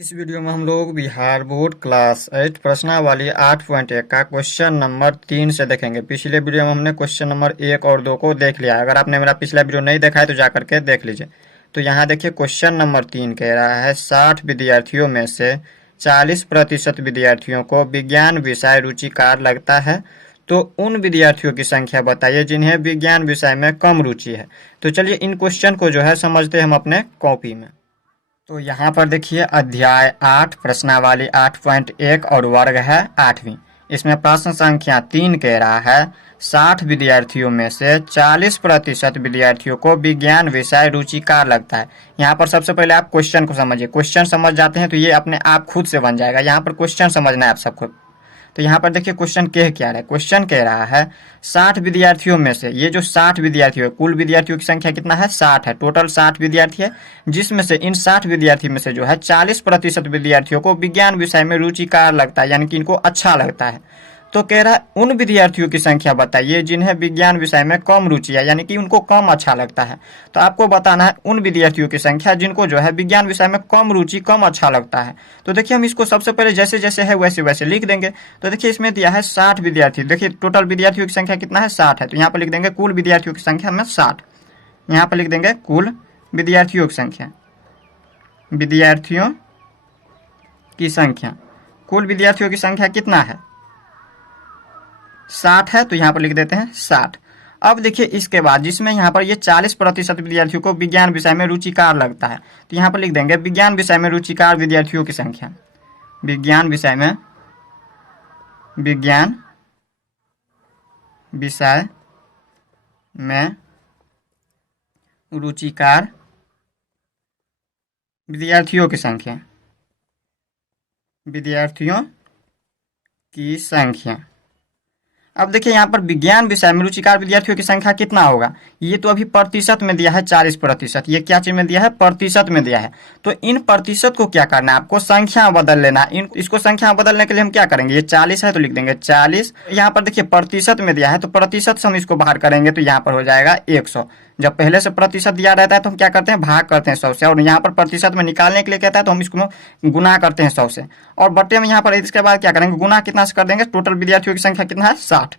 इस वीडियो में हम लोग बिहार बोर्ड क्लास 8 प्रश्नावली 8.1 का क्वेश्चन नंबर 3 से देखेंगे। पिछले वीडियो में हमने क्वेश्चन नंबर 1 और 2 को देख लिया है। अगर आपने मेरा पिछला वीडियो नहीं देखा है तो जाकर के देख लीजिए। तो यहाँ देखिए क्वेश्चन नंबर 3 कह रहा है 60 विद्यार्थियों में से 40% विद्यार्थियों को विज्ञान विषय रुचिकार लगता है। तो उन विद्यार्थियों की संख्या बताइए जिन्हें विज्ञान विषय में कम रुचि है। तो चलिए इन क्वेश्चन को जो है समझते हैं हम अपने कॉपी में। तो यहाँ पर देखिए अध्याय 8 प्रश्नावली 8.1 और वर्ग है 8वीं। इसमें प्रश्न संख्या 3 कह रहा है 60 विद्यार्थियों में से 40% विद्यार्थियों को विज्ञान विषय रुचिकार लगता है। यहाँ पर सबसे पहले आप क्वेश्चन को समझिए। क्वेश्चन समझ जाते हैं तो ये अपने आप खुद से बन जाएगा। यहाँ पर क्वेश्चन समझना है आप सबको। तो यहाँ पर देखिए क्वेश्चन कह क्या रहा है। क्वेश्चन कह रहा है 60 विद्यार्थियों में से, ये जो 60 विद्यार्थी है, कुल विद्यार्थियों की संख्या कितना है? 60 है। टोटल 60 विद्यार्थी है, जिसमें से इन 60 विद्यार्थी में से जो है 40% विद्यार्थियों को विज्ञान विषय में रुचिकार लगता है, यानी कि इनको अच्छा लगता है। तो कह रहा है उन विद्यार्थियों की संख्या बताइए जिन्हें विज्ञान विषय में कम रुचि है, यानी कि उनको कम अच्छा लगता है। तो आपको बताना है उन विद्यार्थियों की संख्या जिनको जो है विज्ञान विषय में कम रुचि, कम अच्छा लगता है। तो देखिए हम इसको सबसे पहले जैसे जैसे है वैसे वैसे लिख देंगे। तो देखिए इसमें दिया है 60 विद्यार्थी। देखिए टोटल विद्यार्थियों की संख्या कितना है? 60 है। तो यहाँ पर लिख देंगे कुल विद्यार्थियों की संख्या में 60। यहाँ पर लिख देंगे कुल विद्यार्थियों की संख्या, विद्यार्थियों की संख्या, कुल विद्यार्थियों की संख्या कितना है? 60 है। तो यहाँ पर लिख देते हैं 60। अब देखिए इसके बाद जिसमें यहाँ पर ये 40% विद्यार्थियों को विज्ञान विषय में रुचिकार लगता है, तो यहाँ पर लिख देंगे विज्ञान विषय में रुचिकार विद्यार्थियों की संख्या, विज्ञान विषय में, विज्ञान विषय में रुचिकार विद्यार्थियों की संख्या, विद्यार्थियों की संख्या। अब देखिए यहाँ पर विज्ञान विषय में रुचिकार विद्यार्थियों की संख्या कितना होगा? ये तो अभी प्रतिशत में दिया है 40%। ये क्या चीज में दिया है? प्रतिशत में दिया है। तो इन प्रतिशत को क्या करना है? आपको संख्या बदल लेना। इसको संख्या बदलने के लिए हम क्या करेंगे? ये 40 है तो लिख देंगे 40। यहाँ पर देखिए प्रतिशत में दिया है तो प्रतिशत से हम इसको बाहर करेंगे तो यहाँ पर हो जाएगा 100। जब पहले से प्रतिशत दिया रहता है तो हम क्या करते हैं? भाग करते हैं 100 से। और यहाँ पर प्रतिशत में निकालने के लिए कहता है तो हम इसको गुना करते हैं 100 से। और बट्टे में यहाँ पर इसके बाद क्या करेंगे? गुना कितना से कर देंगे? टोटल विद्यार्थियों की संख्या कितना है? 60।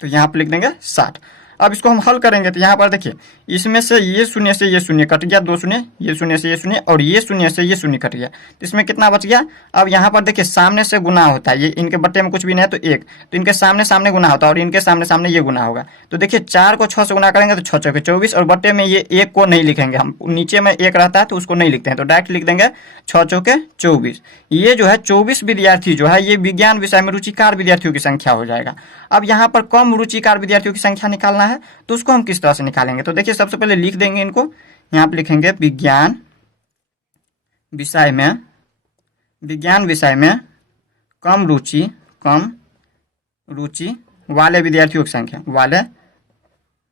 तो यहाँ पर लिख देंगे 60। अब इसको हम हल करेंगे तो यहाँ पर देखिए इसमें से ये शून्य से ये शून्य कट गया, 2 शून्य, ये शून्य से ये शून्य, और ये शून्य से ये शून्य कट गया। तो इसमें कितना बच गया? अब यहाँ पर देखिए सामने से गुना होता है, ये इनके बट्टे में कुछ भी नहीं है तो 1, तो इनके सामने सामने गुना होता है और इनके सामने सामने ये गुना होगा। तो देखिए 4 को 6 से गुना करेंगे तो 6 चौके 24, और बट्टे में ये 1 को नहीं लिखेंगे हम, नीचे में 1 रहता है तो उसको नहीं लिखते हैं, तो डायरेक्ट लिख देंगे 6 चौके 24। ये जो है 24 विद्यार्थी जो है ये विज्ञान विषय में रुचिकार विद्यार्थियों की संख्या हो जाएगा। अब यहाँ पर कम रुचिकार विद्यार्थियों की संख्या निकालना है तो उसको हम किस तरह से निकालेंगे? तो देखिए सबसे पहले लिख देंगे इनको, यहाँ पे लिखेंगे विज्ञान विषय में, विज्ञान विषय में कम रुचि वाले विद्यार्थियों की संख्या, वाले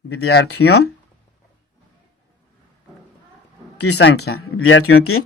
विद्यार्थियों की संख्या, विद्यार्थियों की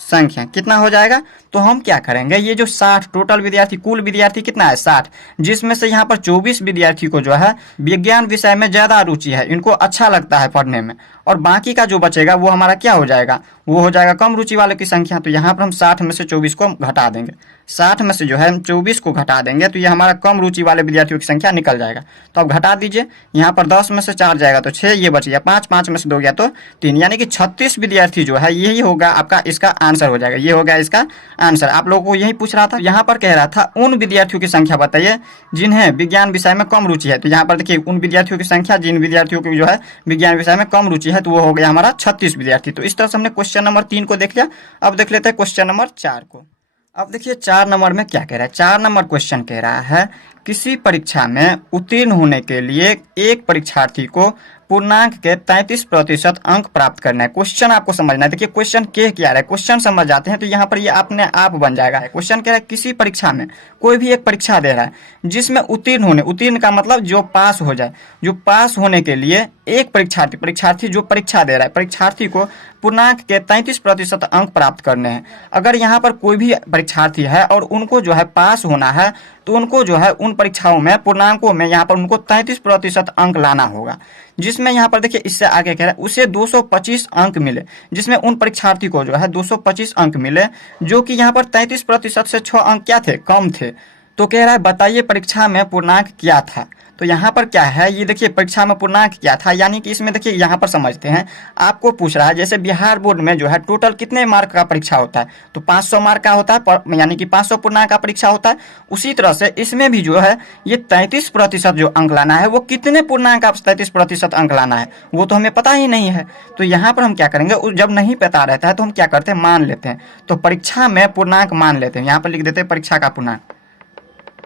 संख्या कितना हो जाएगा? तो हम क्या करेंगे? ये जो 60 टोटल विद्यार्थी, कुल विद्यार्थी कितना है? 60, जिसमें से यहाँ पर 24 विद्यार्थी को जो है विज्ञान विषय में ज्यादा रुचि है, इनको अच्छा लगता है पढ़ने में, और बाकी का जो बचेगा वो हमारा क्या हो जाएगा? वो हो जाएगा कम रुचि वाले की संख्या। तो यहाँ पर हम 60 में से 24 को घटा देंगे, 60 में से जो है हम 24 को घटा देंगे तो ये हमारा कम रुचि वाले विद्यार्थियों की संख्या निकल जाएगा। तो अब घटा दीजिए, यहाँ पर 10 में से 4 जाएगा तो 6, ये बच गया 5, 5 में से 2 गया तो 3, यानी कि 36 विद्यार्थी जो है यही होगा आपका, इसका आंसर हो जाएगा। ये हो गया इसका आंसर। आप लोगों को यही पूछ रहा था। यहाँ पर कह रहा था उन विद्यार्थियों की संख्या बताइए जिन्हें विज्ञान विषय में कम रुचि है। तो यहाँ पर देखिए उन विद्यार्थियों की संख्या जिन विद्यार्थियों की जो है विज्ञान विषय में कम रुचि है, तो वो हो गया हमारा 36 विद्यार्थी। तो इस तरह से हमने क्वेश्चन नंबर 3 को देख लिया। अब देख लेते हैं क्वेश्चन नंबर 4 को। अब देखिए 4 नंबर में क्या कह रहा है? 4 नंबर क्वेश्चन कह रहा है किसी परीक्षा में उत्तीर्ण होने के लिए एक परीक्षार्थी को पूर्णांक के 33% अंक प्राप्त करना है। क्वेश्चन आपको समझना है। देखिए क्वेश्चन क्या रहा है, क्वेश्चन समझ जाते हैं तो यहाँ पर ये अपने आप बन जाएगा। क्वेश्चन कह रहा है किसी परीक्षा में, कोई भी एक परीक्षा दे रहा है जिसमें उत्तीर्ण होने, उत्तीर्ण का मतलब जो पास हो जाए, जो पास होने के लिए एक परीक्षार्थी जो परीक्षा दे रहा है, परीक्षार्थी को पूर्णांक के 33% अंक प्राप्त करने हैं। अगर यहाँ पर कोई भी परीक्षार्थी है और उनको जो है पास होना है तो उनको जो है उन परीक्षाओं में पूर्णांकों में यहाँ पर उनको 33% अंक लाना होगा। जिसमें यहाँ पर देखिए इससे आगे कह रहा है उसे 225 अंक मिले, जिसमें उन परीक्षार्थी को जो है 225 अंक मिले जो कि यहाँ पर 33% से 6 अंक क्या थे, कम थे। तो कह रहा है बताइए परीक्षा में पूर्णांक क्या था। तो यहाँ पर क्या है, ये देखिए परीक्षा में पूर्णांक क्या था, यानी कि इसमें देखिए यहाँ पर समझते हैं, आपको पूछ रहा है जैसे बिहार बोर्ड में जो है टोटल कितने मार्क का परीक्षा होता है, तो 500 मार्क का होता है, यानी कि 500 पूर्णांक का परीक्षा होता है। उसी तरह से इसमें भी जो है ये 33% जो अंक लाना है वो कितने पूर्णांक का 33% अंक लाना है वो तो हमें पता ही नहीं है। तो यहाँ पर हम क्या करेंगे, जब नहीं पता रहता है तो हम क्या करते हैं, मान लेते हैं। तो परीक्षा में पूर्णांक मान लेते हैं, यहाँ पर लिख देते हैं परीक्षा का पूर्णांक,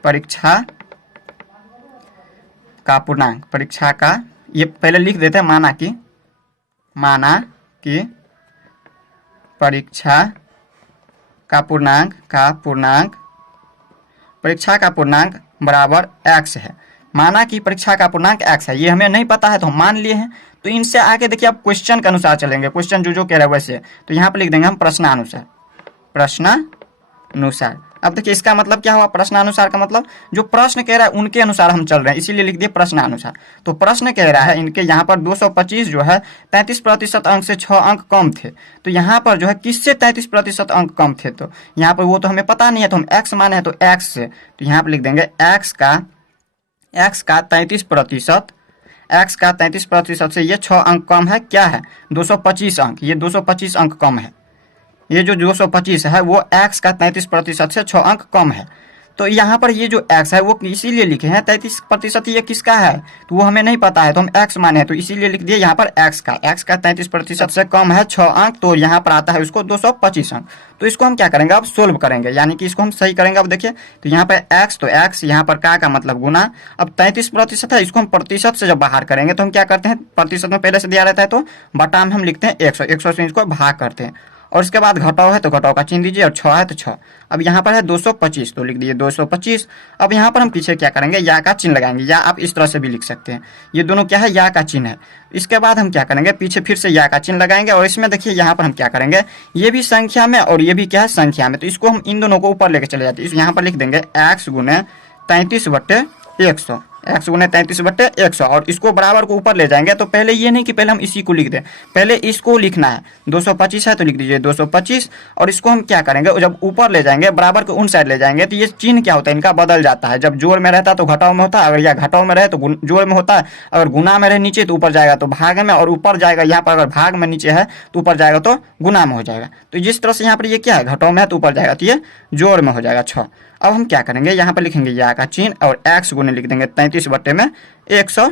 परीक्षा का पूर्णांक, परीक्षा का, ये पहले लिख देते हैं माना कि परीक्षा का पूर्णांक परीक्षा का पूर्णांक बराबर x है। माना कि परीक्षा का पूर्णांक x है, ये हमें नहीं पता है तो हम मान लिए हैं। तो इनसे आगे देखिए आप क्वेश्चन के अनुसार चलेंगे, क्वेश्चन जो कह रहे हैं वैसे। तो यहाँ पर लिख देंगे हम प्रश्नानुसार। अब देखिए इसका मतलब क्या हुआ, प्रश्नानुसार का मतलब जो प्रश्न कह रहा है उनके अनुसार हम चल रहे हैं, इसीलिए लिख दिए प्रश्नानुसार। तो प्रश्न कह रहा है इनके यहाँ पर 225 जो है 33% अंक से 6 अंक कम थे। तो यहाँ पर जो है किससे 33% अंक कम थे, तो यहाँ पर वो तो हमें पता नहीं है, तो हम x माने हैं तो x से। तो यहाँ पर लिख देंगे x का 33% से ये 6 अंक कम है, क्या है 225 अंक, ये 225 अंक कम है। ये जो 225 है वो x का 33% से 6 अंक कम है। तो यहाँ पर ये जो x है वो इसीलिए लिखे हैं 33%, ये किसका है तो वो हमें नहीं पता है, तो हम x माने हैं तो इसीलिए लिख दिए यहाँ पर x का 33% से कम है 6 अंक, तो यहाँ पर आता है उसको 225 अंक। तो इसको हम क्या करेंगे, अब सोल्व करेंगे, यानी कि इसको हम सही करेंगे। अब देखिए तो यहाँ पर x, तो x यहाँ पर का मतलब गुना। अब 33% है, इसको हम प्रतिशत से जब बाहर करेंगे तो हम क्या करते हैं, प्रतिशत में पहले से दिया रहता है तो बटा में हम लिखते हैं 100 से इसको भाग करते हैं, और उसके बाद घटाव है तो घटाव का चिन्ह दीजिए, और 6 है तो 6। अब यहाँ पर है 225 तो लिख दिए 225। अब यहाँ पर हम पीछे क्या करेंगे, या का चिन्ह लगाएंगे, या आप इस तरह से भी लिख सकते हैं, ये दोनों क्या है, या का चिन्ह है। इसके बाद हम क्या करेंगे, पीछे फिर से या का चिन्ह लगाएंगे, और इसमें देखिए यहाँ पर हम क्या करेंगे, ये भी संख्या में और ये भी क्या है संख्या में, तो इसको हम इन दोनों को ऊपर लेके चले जाते हैं। यहाँ पर लिख देंगे x गुने 33/100, x गुने 33/100, और इसको बराबर को ऊपर ले जाएंगे। तो पहले ये नहीं कि पहले हम इसी को लिख दें, पहले इसको लिखना है। 225 है तो लिख दीजिए 225, और इसको हम क्या करेंगे, जब ऊपर ले जाएंगे बराबर को उन साइड ले जाएंगे तो ये चिन्ह क्या होता है, इनका बदल जाता है। जब जोड़ में रहता है तो घटाव में होता है, अगर यह घटाव में रहे तो जोड़ में होता है, अगर गुना में रहे नीचे तो ऊपर जाएगा तो भाग में, और ऊपर जाएगा यहाँ पर अगर भाग में नीचे है तो ऊपर जाएगा तो गुना में हो जाएगा। तो जिस तरह से यहाँ पर ये क्या है, घटाव में है तो ऊपर जाएगा तो ये जोड़ में हो जाएगा 6। अब हम क्या करेंगे, यहाँ पर लिखेंगे या का चिन्ह और x गुने लिख देंगे 33/100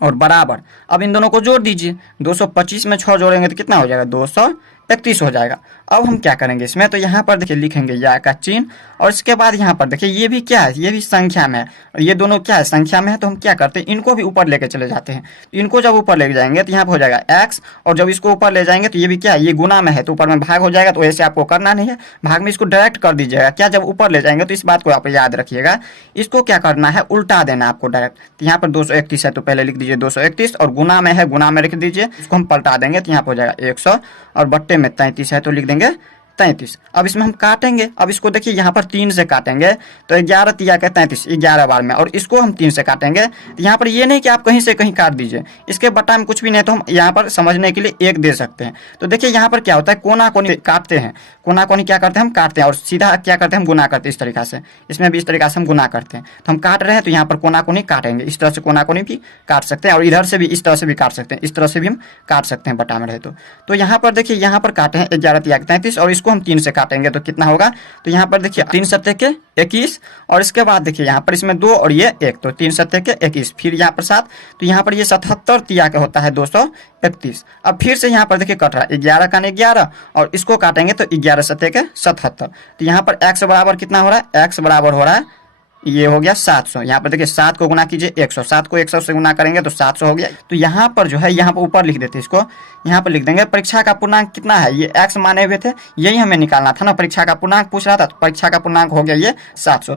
और बराबर। अब इन दोनों को जोड़ दीजिए, 225 में 6 जोड़ेंगे तो कितना हो जाएगा, 231 हो जाएगा। अब हम क्या करेंगे इसमें, तो यहाँ पर देखिए लिखेंगे या का चिन्ह, और इसके बाद यहाँ पर देखिए ये भी क्या है, ये भी संख्या में है, और ये दोनों क्या है संख्या में है। तो हम क्या करते हैं, इनको भी ऊपर लेके चले जाते हैं। इनको जब ऊपर लेके जाएंगे तो यहाँ पर हो जाएगा x, और जब इसको ऊपर ले जाएंगे तो ये भी क्या है, ये गुना में है तो ऊपर में भाग हो जाएगा। तो ऐसे आपको करना नहीं है, भाग में इसको डायरेक्ट कर दीजिएगा। क्या, जब ऊपर ले जाएंगे तो इस बात को आप याद रखिएगा, इसको क्या करना है, उल्टा देना आपको डायरेक्ट। तो यहाँ पर 231 है तो पहले लिख दीजिए 231, और गुना में है गुना में लिख दीजिए, इसको हम पलटा देंगे तो यहाँ पर हो जाएगा 100, और बट्टे में 33 है तो लिख देंगे 33। अब इसमें हम काटेंगे, अब इसको देखिए यहाँ पर 3 से काटेंगे तो 11 तिया के 33, 11 बार में, और इसको हम 3 से काटेंगे। तो यहाँ पर ये नहीं कि आप कहीं से कहीं काट दीजिए, इसके बटा में कुछ भी नहीं, तो हम यहाँ पर समझने के लिए 1 दे सकते हैं। तो देखिए यहाँ पर क्या होता है, कोना कोनी काटते हैं, कोना कोनी क्या करते हैं हम काटते हैं, और सीधा क्या करते हैं हम गुना करते हैं, इस तरीका से। इसमें भी इस तरीका से हम गुना करते हैं। तो हम काट रहे हैं तो यहाँ पर कोना कोनी काटेंगे, इस तरह से कोना कोनी भी काट सकते हैं, और इधर से भी इस तरह से भी काट सकते हैं, इस तरह से भी हम काट सकते हैं बटा में रहे तो यहाँ पर देखिए यहाँ पर काटे हैं 11 तिया के 33, और इसको हम 3 से काटेंगे तो कितना होगा, तो यहाँ पर देखिए 3 सत्ते के 21, और इसके बाद देखिए यहाँ पर इसमें 2 और ये 1, तो 3 सत्ते के 21, फिर यहाँ पर 7, तो यहाँ पर ये 77 तिया के होता है 231। अब फिर से यहाँ पर देखिए कट रहा है 11 का 11, और इसको काटेंगे तो 11 सत्ते के 77। तो यहाँ पर x बराबर कितना हो रहा है, x बराबर हो रहा है, ये हो गया 700। यहाँ पर देखिए 7 को गुना कीजिए 100, 7 को 100 से गुना करेंगे तो 700 हो गया। तो यहाँ पर जो है, यहाँ पर ऊपर लिख देते इसको, यहाँ पर लिख देंगे परीक्षा का पूर्णांक कितना है, ये x माने हुए थे, यही हमें निकालना था ना, परीक्षा का पूर्णांक पूछ रहा था, तो परीक्षा का पूर्णांक हो गया ये 700।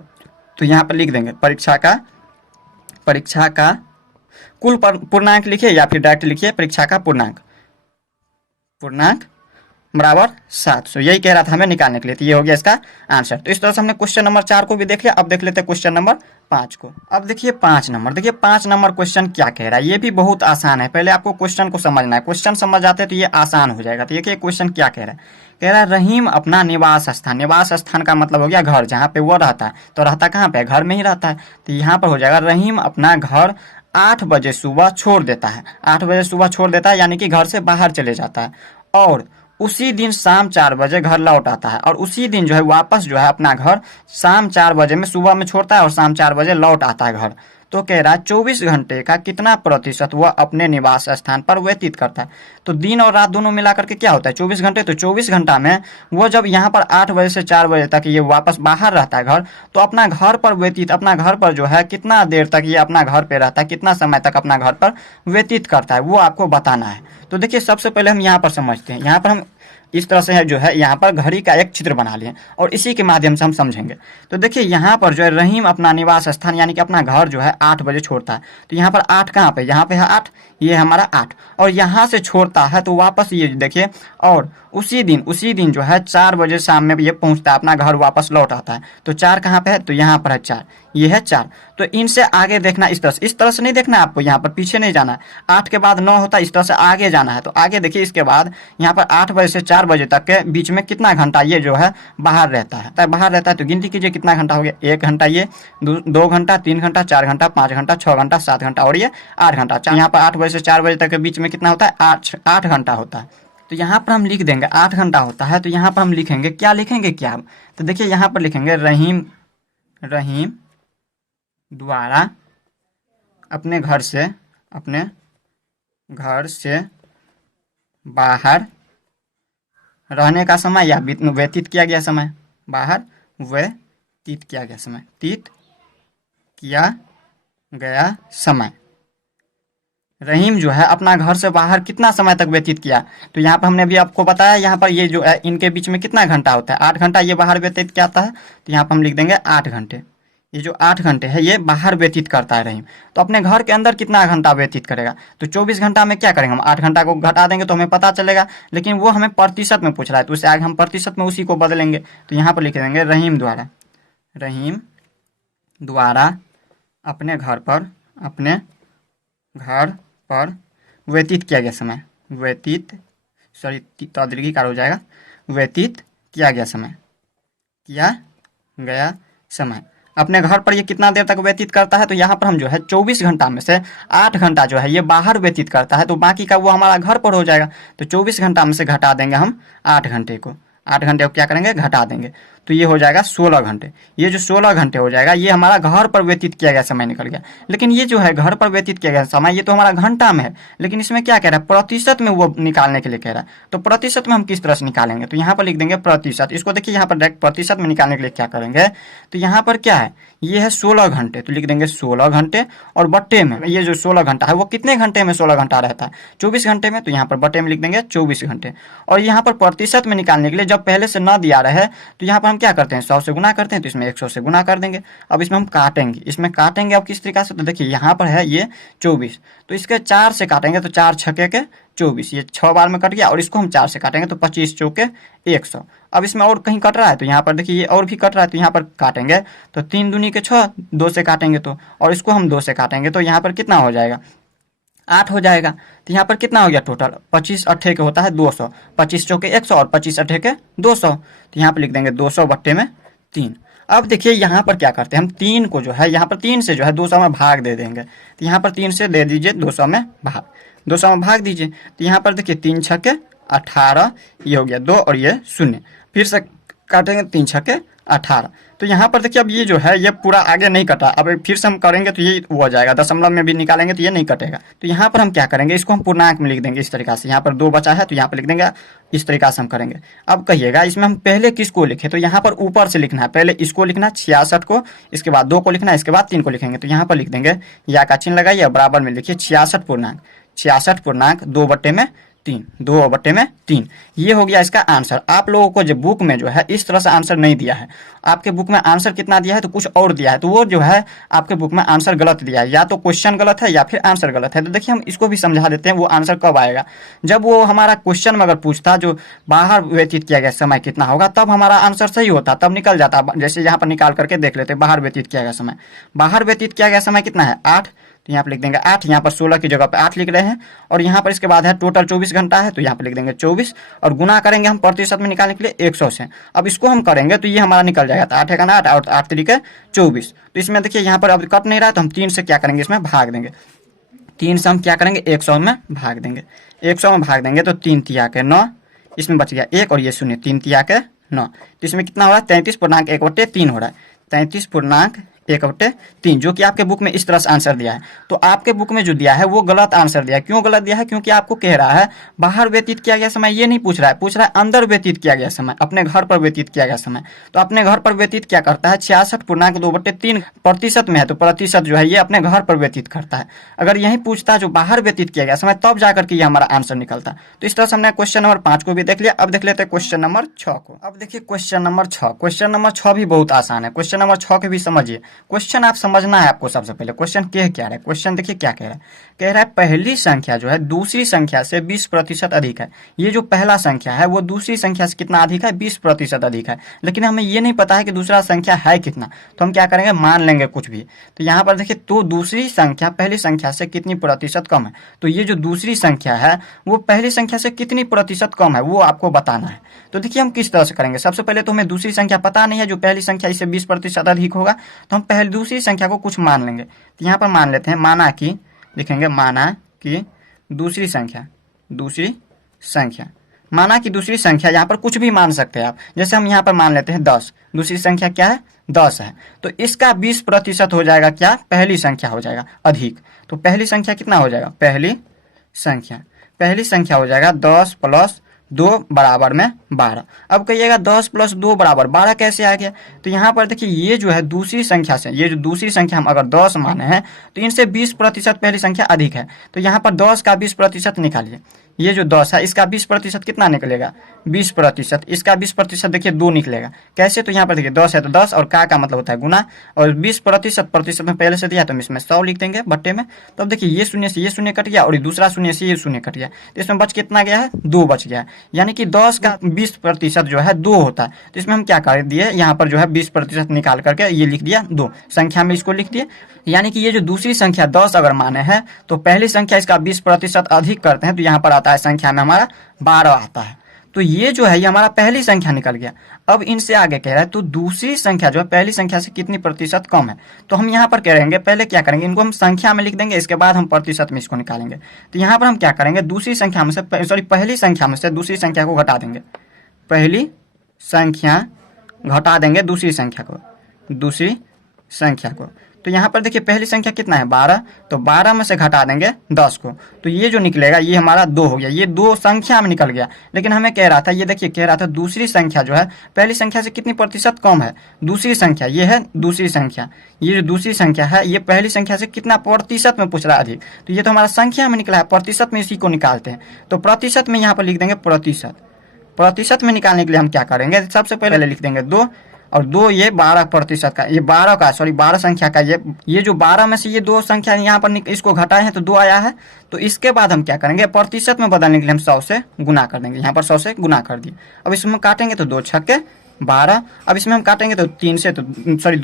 तो यहाँ पर लिख देंगे परीक्षा का कुल पूर्णांक लिखिए, या फिर डायरेक्ट लिखिए परीक्षा का पूर्णांक बराबर 700, यही कह रहा था हमें निकालने के लिए। तो ये हो गया इसका आंसर। तो इस तरह से हमने क्वेश्चन नंबर 4 को भी देख लिया। अब देख लेते हैं क्वेश्चन नंबर 5 को। अब देखिए 5 नंबर, देखिए 5 नंबर क्वेश्चन क्या कह रहा है। ये भी बहुत आसान है, पहले आपको क्वेश्चन को समझना है। क्वेश्चन समझ जाते हैं तो ये आसान हो जाएगा। तो ये क्वेश्चन क्या कह रहा है, कह रहा है रहीम अपना निवास स्थान, निवास स्थान का मतलब हो गया घर, जहाँ पे वो रहता है। तो रहता कहाँ पे, घर में ही रहता है। तो यहाँ पर हो जाएगा रहीम अपना घर 8 बजे सुबह छोड़ देता है। 8 बजे सुबह छोड़ देता है यानी कि घर से बाहर चले जाता है, और उसी दिन शाम 4 बजे घर लौट आता है। और उसी दिन जो है वापस जो है अपना घर शाम 4 बजे में, सुबह में छोड़ता है और शाम 4 बजे लौट आता है घर। तो कह रहा है 24 घंटे का कितना प्रतिशत वह अपने निवास स्थान पर व्यतीत करता है। तो दिन और रात दोनों मिला करके क्या होता है 24 घंटे। तो 24 घंटा में वो जब यहाँ पर 8 बजे से 4 बजे तक ये वापस बाहर रहता है घर, तो अपना घर पर व्यतीत, अपना घर पर जो है कितना देर तक ये अपना घर पे रहता है, कितना समय तक अपना घर पर व्यतीत करता है, वो आपको बताना है। तो देखिए सबसे पहले हम यहाँ पर समझते हैं। यहाँ पर हम इस तरह से है जो है यहाँ पर घड़ी का एक चित्र बना लिए और इसी के माध्यम से हम समझेंगे। तो देखिए यहाँ पर जो है रहीम अपना निवास स्थान यानी कि अपना घर जो है 8 बजे छोड़ता है। तो यहाँ पर 8 कहाँ पे, यहाँ पे है 8, ये हमारा 8, और यहाँ से छोड़ता है तो वापस ये देखिए, और उसी दिन जो है 4 बजे शाम में ये पहुँचता है, अपना घर वापस लौट आता है। तो 4 कहाँ पे है, तो यहाँ पर है 4, ये है 4। तो इनसे आगे देखना इस तरह से नहीं देखना है आपको, यहाँ पर पीछे नहीं जाना है। 8 के बाद 9 होता है, इस तरह से आगे जाना है। तो आगे देखिए इसके बाद यहाँ पर 8 बजे से 4 बजे तक के बीच में कितना घंटा ये जो है बाहर रहता है। तो बाहर रहता है तो गिनती कीजिए कितना घंटा हो गया, 1 घंटा, ये 2 घंटा, 3 घंटा, 4 घंटा, 5 घंटा, 6 घंटा, 7 घंटा, और ये 8 घंटा। यहाँ पर 8 बजे से 4 बजे तक के बीच में कितना होता है, 8 घंटा होता है। तो यहाँ पर हम लिख देंगे 8 घंटा होता है। तो यहाँ पर हम लिखेंगे क्या, लिखेंगे क्या, तो देखिए यहाँ पर लिखेंगे रहीम द्वारा अपने घर से बाहर रहने का समय या व्यतीत किया गया समय, बाहर व्यतीत किया गया समय, रहीम जो है अपना घर से बाहर कितना समय तक व्यतीत किया। तो यहाँ पर हमने भी आपको बताया, यहाँ पर ये जो है इनके बीच में कितना घंटा होता है, 8 घंटा ये बाहर व्यतीत किया है। तो यहाँ पर हम लिख देंगे 8 घंटे। ये जो 8 घंटे है ये बाहर व्यतीत करता है रहीम। तो अपने घर के अंदर कितना घंटा व्यतीत करेगा, तो 24 घंटा में क्या करेंगे हम, 8 घंटा को घटा देंगे तो हमें पता चलेगा। लेकिन वो हमें प्रतिशत में पूछ रहा है, तो उससे आगे हम प्रतिशत में उसी को बदलेंगे। तो यहाँ पर लिख देंगे रहीम द्वारा अपने घर पर व्यतीत किया गया समय, तदरीकार हो जाएगा, व्यतीत किया गया समय अपने घर पर ये कितना देर तक व्यतीत करता है। तो यहाँ पर हम जो है 24 घंटा में से 8 घंटा जो है ये बाहर व्यतीत करता है, तो बाकी का वो हमारा घर पर हो जाएगा। तो 24 घंटा में से घटा देंगे हम 8 घंटे को, 8 घंटे को क्या करेंगे, घटा देंगे। तो ये हो जाएगा 16 घंटे। ये जो 16 घंटे हो जाएगा ये हमारा घर पर व्यतीत किया गया समय निकल गया। लेकिन ये जो है घर पर व्यतीत किया गया समय, ये तो हमारा घंटा में है, लेकिन इसमें क्या कह रहा है, प्रतिशत में वो निकालने के लिए कह रहा है। तो प्रतिशत में हम किस तरह से निकालेंगे, तो यहाँ पर लिख देंगे प्रतिशत। इसको देखिए यहाँ पर डायरेक्ट प्रतिशत में निकालने के लिए क्या करेंगे, तो यहाँ पर क्या है, ये है 16 घंटे, तो लिख देंगे 16 घंटे, और बट्टे में ये जो 16 घंटा है वो कितने घंटे में 16 घंटा रहता है, 24 घंटे में। तो यहाँ पर बट्टे में लिख देंगे 24 घंटे। और यहाँ पर प्रतिशत में निकालने के लिए जब पहले से न दिया रहे तो यहाँ पर हम क्या करते हैं, 100 से गुना करते हैं, तो इसमें 100 से गुना कर देंगे। अब इसमें हम काटेंगे, अब किस तरीका से, तो देखिए यहाँ पर है ये 24, तो इसके 4 से काटेंगे तो 4 छके के 24, ये 6 बार में कट गया। और इसको हम 4 से काटेंगे तो 25 चौके 100। अब इसमें और कहीं कट रहा है तो यहाँ पर देखिए ये और भी कट रहा है, तो यहाँ पर काटेंगे तो 3 दूनी के 6, 2 से काटेंगे तो, और इसको हम 2 से काटेंगे तो यहाँ पर कितना हो जाएगा, 8 हो जाएगा। तो यहाँ पर कितना हो गया टोटल, 25 अट्ठे के होता है 200, 25 चौके 100 और 25 अट्ठे के 200। तो यहाँ पर लिख देंगे 200 बट्टे में 3। अब देखिए यहाँ पर क्या करते हैं हम, 3 को जो है यहाँ पर 3 से जो है 200 में भाग दे देंगे। तो यहाँ पर 3 से दे दीजिए 200 में भाग दीजिए। तो यहाँ पर देखिए 3 छक्के 18, ये हो गया 2 और ये 0, फिर से काटेंगे 3 छक्के 18। तो यहाँ पर देखिए अब ये जो है ये पूरा आगे नहीं कटा, अब फिर से हम करेंगे तो ये हो जाएगा, दशमलव में भी निकालेंगे तो ये नहीं कटेगा। तो यहाँ पर हम क्या करेंगे, इसको हम पूर्णांक में लिख देंगे इस तरीका से। यहाँ पर 2 बचा है तो यहाँ पर लिख देंगे, इस तरीका से हम करेंगे। अब कहिएगा इसमें हम पहले किसको लिखे, तो यहाँ पर ऊपर से लिखना है, पहले इसको लिखना 66 को, इसके बाद 2 को लिखना है, इसके बाद 3 को लिखेंगे। तो यहाँ पर लिख देंगे या का चिन्ह लगाइए, बराबर में लिखिए 66 पूर्णांक 2 बट्टे में 3, 2/3। ये हो गया इसका आंसर। आप लोगों को जो बुक में जो है इस तरह से आंसर नहीं दिया है। आपके बुक में आंसर कितना दिया है तो कुछ और दिया है, तो वो जो है आपके बुक में आंसर गलत दिया है, या तो क्वेश्चन गलत है या फिर आंसर गलत है। तो देखिए हम इसको भी समझा देते हैं वो आंसर कब आएगा। जब वो हमारा क्वेश्चन में अगर पूछता जो बाहर व्यतीत किया गया समय कितना होगा, तब हमारा आंसर सही होता, तब निकल जाता। जैसे यहाँ पर निकाल करके देख लेते, बाहर व्यतीत किया गया समय, बाहर व्यतीत किया गया समय कितना है 8, तो यहाँ पर लिख देंगे 8। यहाँ पर 16 की जगह पे 8 लिख रहे हैं, और यहाँ पर इसके बाद है टोटल 24 घंटा है, तो यहाँ पर लिख देंगे 24, और गुना करेंगे हम प्रतिशत में निकालने के लिए 100 से। अब इसको हम करेंगे तो ये हमारा निकल जाएगा, तो 8 है 8 और 8 तरीके 24। तो इसमें देखिए यहाँ पर अब कट नहीं रहा, तो हम 3 से क्या करेंगे, इसमें भाग देंगे। 3 से हम क्या करेंगे 100 में भाग देंगे। 100 में भाग देंगे तो 3 तिया के 9, इसमें बच गया 1 और ये 0, 3 तिया के 9। तो इसमें कितना हो रहा है 33.1/3 हो रहा है, 33.1/3, जो कि आपके बुक में इस तरह से आंसर दिया है। तो आपके बुक में जो दिया है वो गलत आंसर दिया है। क्यों गलत दिया है? क्योंकि आपको कह रहा है बाहर व्यतीत किया गया समय, ये नहीं पूछ रहा है, पूछ रहा है अंदर व्यतीत किया गया समय, अपने घर पर व्यतीत किया गया समय। तो अपने घर पर व्यतीत क्या करता है 66.2/3% में है, तो प्रतिशत जो है ये अपने घर पर व्यतीत करता है। अगर यही पूछता जो बाहर व्यतीत किया गया समय, तब जाकर के ये हमारा आंसर निकलता। तो इस तरह से हमने क्वेश्चन नंबर 5 को भी देख लिया। अब देख लेते हैं क्वेश्चन नंबर 6 को। अब देखिए क्वेश्चन नंबर 6, क्वेश्चन नंबर 6 भी बहुत आसान है। क्वेश्चन नंबर 6 के भी समझिए। क्वेश्चन आप समझना है आपको सबसे पहले, क्वेश्चन कह क्या रहा है। क्वेश्चन देखिए क्या कह रहा है, कह रहा है पहली संख्या जो है दूसरी संख्या से 20% अधिक है। ये जो पहला संख्या है वो दूसरी संख्या से कितना अधिक है 20% अधिक है, लेकिन हमें ये नहीं पता है कि दूसरा संख्या है कितना। तो हम क्या करेंगे मान लेंगे कुछ भी। तो यहाँ पर देखिए तो दूसरी संख्या पहली संख्या से कितनी प्रतिशत कम है, तो ये जो दूसरी संख्या है वो पहली संख्या से कितनी प्रतिशत कम है वो आपको बताना है। तो देखिए हम किस तरह से करेंगे, सबसे पहले तो हमें दूसरी संख्या पता नहीं है, जो पहली संख्या इससे 20% अधिक होगा, तो हम पहले दूसरी संख्या को कुछ मान लेंगे। तो यहाँ पर मान लेते हैं, माना कि लिखेंगे माना कि दूसरी संख्या माना कि दूसरी संख्या, यहाँ पर कुछ भी मान सकते हैं आप। जैसे हम यहाँ पर मान लेते हैं 10, दूसरी संख्या क्या है 10 है, तो इसका 20% हो जाएगा क्या पहली संख्या हो जाएगा अधिक। तो पहली संख्या कितना हो जाएगा, पहली संख्या हो जाएगा 10 + 2 बराबर में 12। अब कहिएगा 10 + 2 बराबर 12 कैसे आ गया, तो यहाँ पर देखिए ये जो है दूसरी संख्या से, ये जो दूसरी संख्या हम अगर 10 माने हैं तो इनसे 20% पहली संख्या अधिक है। तो यहाँ पर 10 का 20% निकालिए। ये जो 10 है इसका 20% कितना निकलेगा 20%, इसका 20% देखिए 2 निकलेगा। कैसे, तो यहाँ पर देखिए 10 है तो 10 और का मतलब होता है गुना, और 20% में पहले से दिया तो हम इसमें 100 लिख देंगे बट्टे में। तो अब देखिए ये शून्य से ये शून्य कट गया और दूसरा शून्य से ये शून्य कट गया, तो इसमें बच कितना गया है 2 बच गया। यानी कि 10 का 20% जो है 2 होता है। तो इसमें हम क्या कर दिए, यहाँ पर जो है 20% निकाल करके ये लिख दिया 2, संख्या में इसको लिख दिए। यानी कि ये जो दूसरी संख्या 10 अगर माने हैं तो पहली संख्या इसका 20% अधिक करते हैं, तो यहाँ पर आता है संख्या में हमारा 12 आता है। तो ये जो है ये हमारा पहली संख्या निकल गया। अब इनसे आगे कह रहा है तो दूसरी संख्या जो है पहली संख्या से कितनी प्रतिशत कम है। तो हम यहाँ पर करेंगे, पहले क्या करेंगे, इनको हम संख्या में लिख देंगे, इसके बाद हम प्रतिशत में इसको निकालेंगे। तो यहाँ पर हम क्या करेंगे, दूसरी संख्या में से पहली संख्या में से दूसरी संख्या को घटा देंगे, पहली संख्या घटा देंगे दूसरी संख्या को। तो यहाँ पर देखिए पहली संख्या कितना है 12, तो 12 में से घटा देंगे 10 को, तो ये जो निकलेगा ये हमारा 2 हो गया। ये 2 संख्या में निकल गया, लेकिन हमें कह रहा था, ये देखिए कह रहा था दूसरी संख्या जो है पहली संख्या से कितनी प्रतिशत कम है। दूसरी संख्या ये है दूसरी संख्या, ये जो दूसरी संख्या है ये पहली संख्या से कितना प्रतिशत में पूछ रहा है अधिक, तो ये तो हमारा संख्या में निकला है, प्रतिशत में इसी को निकालते हैं। तो प्रतिशत में यहाँ पर लिख देंगे प्रतिशत में निकालने के लिए हम क्या करेंगे, सबसे पहले लिख देंगे 2 और 2 ये 12% का, ये 12 संख्या का, ये जो 12 में से ये 2 संख्या यहाँ पर इसको घटाए हैं तो 2 आया है। तो इसके बाद हम क्या करेंगे, प्रतिशत में बदलने के लिए हम 100 से गुना कर देंगे। यहाँ पर 100 से गुना कर दिए। अब इसमें काटेंगे तो 2 छक्के 12, अब इसमें हम काटेंगे तो 2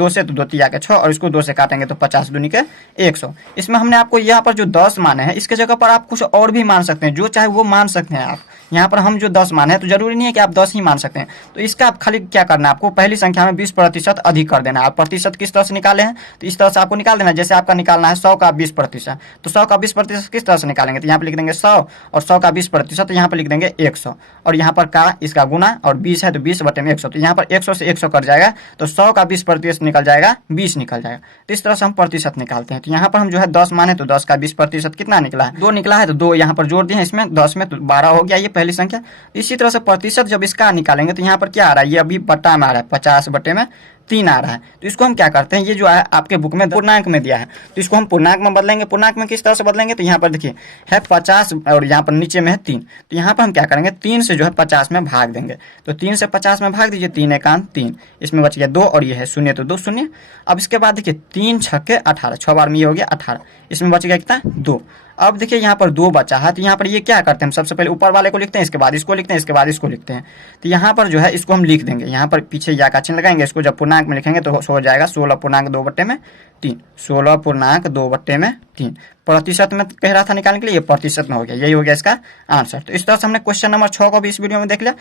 से तो 2 तिया के 6, और इसको 2 से काटेंगे तो 50 दूनी के 100। इसमें हमने आपको यहाँ पर जो 10 माने हैं, इसके जगह पर आप कुछ और भी मान सकते हैं, जो चाहे वो मान सकते हैं आप। यहाँ पर हम जो 10 माने हैं तो जरूरी नहीं है कि आप 10 ही मान सकते हैं। तो इसका आप खाली क्या करना है, आपको पहली संख्या में 20% अधिक कर देना है। आप प्रतिशत किस तरह से निकाले हैं, तो इस तरह से आपको निकाल देना है। जैसे आपका निकालना है 100 का 20%, तो 100 का 20% किस तरह से निकालेंगे, तो यहाँ पर लिख देंगे 100 और 100 का 20%, यहाँ पर लिख देंगे 100, और यहाँ पर का इसका गुना, और 20 है तो 20/100, तो यहाँ पर 100 से 100 कट जाएगा, तो 100 का 20% निकल जाएगा 20 निकल जाएगा। तो इस तरह से हम प्रतिशत निकालते हैं। तो यहाँ पर हम जो है 10 माने तो 10 का 20% कितना निकला है 2 निकला है, तो 2 यहाँ पर जोड़ दिए हैं इसमें 10 में, तो 12 हो गया ये पहली संख्या। इसी तरह से प्रतिशत जब इसका निकालेंगे तो यहाँ पर क्या आ रहा है, ये अभी बट्टा में आ रहा है 50/3, 3 आ रहा है, तो इसको हम क्या करते हैं, ये जो है आपके बुक में पूर्णांक में दिया है, तो इसको हम पूर्णांक में बदलेंगे। पूर्णांक में किस तरह से बदलेंगे, तो यहाँ पर देखिए है 50 और यहाँ पर नीचे में है 3, तो यहाँ पर हम क्या करेंगे, 3 से जो है 50 में भाग देंगे। तो 3 से 50 में भाग दीजिए, 3 एकान 3, इसमें बच गया 2 और ये है 0, तो 2 शून्य। अब इसके बाद देखिए 3 छक्के 18, 6 बार में ये हो गया 18, इसमें बच गया कितना 2। अब देखिए यहाँ पर 2 बचा है, तो यहाँ पर ये क्या करते हैं, हम सबसे पहले ऊपर वाले को लिखते हैं, इसके बाद इसको लिखते हैं, इसके बाद इसको लिखते हैं। तो यहाँ पर जो है इसको हम लिख देंगे, यहाँ पर पीछे या का चिन्ह लगाएंगे, इसको जब पूर्णांक में लिखेंगे तो हो जाएगा 16.2/3, 16.2/3। प्रतिशत में कह रहा था निकालने के लिए, ये प्रतिशत में हो गया, यही हो गया इसका आंसर। तो इस तरह से हमने क्वेश्चन नंबर 6 को भी इस वीडियो में देख लिया।